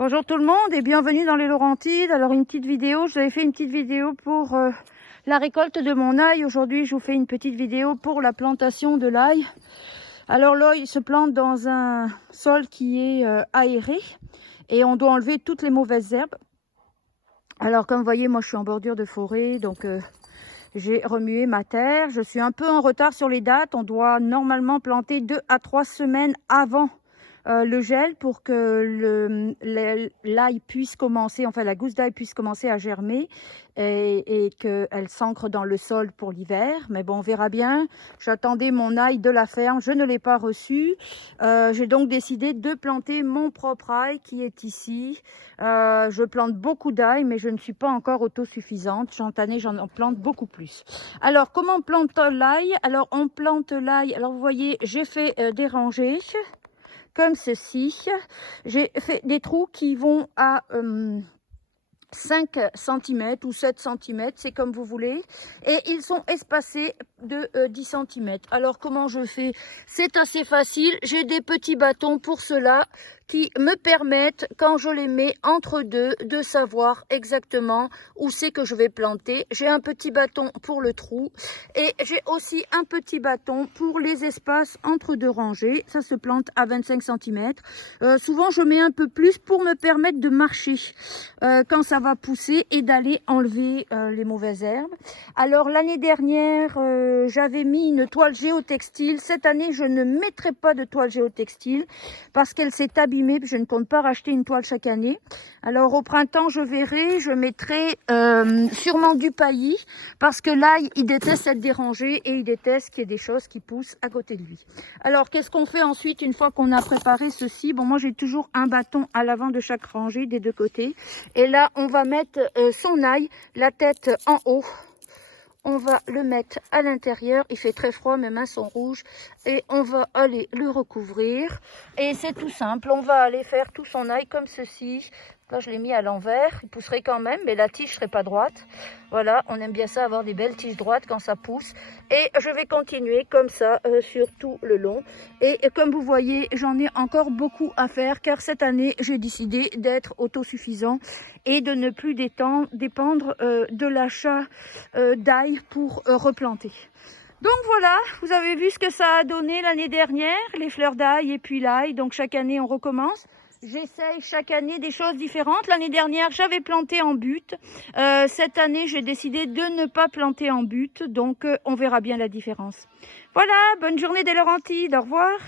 Bonjour tout le monde et bienvenue dans les Laurentides. Alors une petite vidéo, je vous avais fait une petite vidéo pour la récolte de mon ail. Aujourd'hui je vous fais une petite vidéo pour la plantation de l'ail. Alors l'ail se plante dans un sol qui est aéré et on doit enlever toutes les mauvaises herbes. Alors comme vous voyez, moi je suis en bordure de forêt, donc j'ai remué ma terre. Je suis un peu en retard sur les dates. On doit normalement planter 2 à 3 semaines avant le gel pour que l'ail puisse commencer, enfin la gousse d'ail puisse commencer à germer et qu'elle s'ancre dans le sol pour l'hiver. Mais bon, on verra bien. J'attendais mon ail de la ferme, je ne l'ai pas reçu. J'ai donc décidé de planter mon propre ail qui est ici. Je plante beaucoup d'ail, mais je ne suis pas encore autosuffisante. Cette année, j'en plante beaucoup plus. Alors, comment on plante l'ail? Alors, on plante l'ail. Alors, vous voyez, j'ai fait des rangées comme ceci. J'ai fait des trous qui vont à 5 cm ou 7 cm, c'est comme vous voulez, et ils sont espacés de 10 cm. Alors comment je fais? C'est assez facile, j'ai des petits bâtons pour cela qui me permettent, quand je les mets entre deux, de savoir exactement où c'est que je vais planter. J'ai un petit bâton pour le trou et j'ai aussi un petit bâton pour les espaces entre deux rangées. Ça se plante à 25 cm. Souvent je mets un peu plus pour me permettre de marcher quand ça va pousser et d'aller enlever les mauvaises herbes. Alors l'année dernière j'avais mis une toile géotextile. Cette année je ne mettrai pas de toile géotextile parce qu'elle s'est abîmée. Je ne compte pas racheter une toile chaque année. Alors au printemps je verrai, je mettrai sûrement du paillis parce que l'ail il déteste être dérangé et il déteste qu'il y ait des choses qui poussent à côté de lui. Alors qu'est-ce qu'on fait ensuite une fois qu'on a préparé ceci? Bon, moi j'ai toujours un bâton à l'avant de chaque rangée des deux côtés et là on va mettre son ail, la tête en haut. On va le mettre à l'intérieur, il fait très froid, mes mains sont rouges, et on va aller le recouvrir. Et c'est tout simple, on va aller faire tout son ail comme ceci. Là je l'ai mis à l'envers, il pousserait quand même, mais la tige serait pas droite. Voilà, on aime bien ça, avoir des belles tiges droites quand ça pousse. Et je vais continuer comme ça sur tout le long. Et comme vous voyez, j'en ai encore beaucoup à faire, car cette année, j'ai décidé d'être autosuffisant et de ne plus dépendre de l'achat d'ail pour replanter. Donc voilà, vous avez vu ce que ça a donné l'année dernière, les fleurs d'ail et puis l'ail. Donc chaque année, on recommence. J'essaye chaque année des choses différentes. L'année dernière, j'avais planté en butte. Cette année, j'ai décidé de ne pas planter en butte. Donc, on verra bien la différence. Voilà, bonne journée des Laurentides. Au revoir.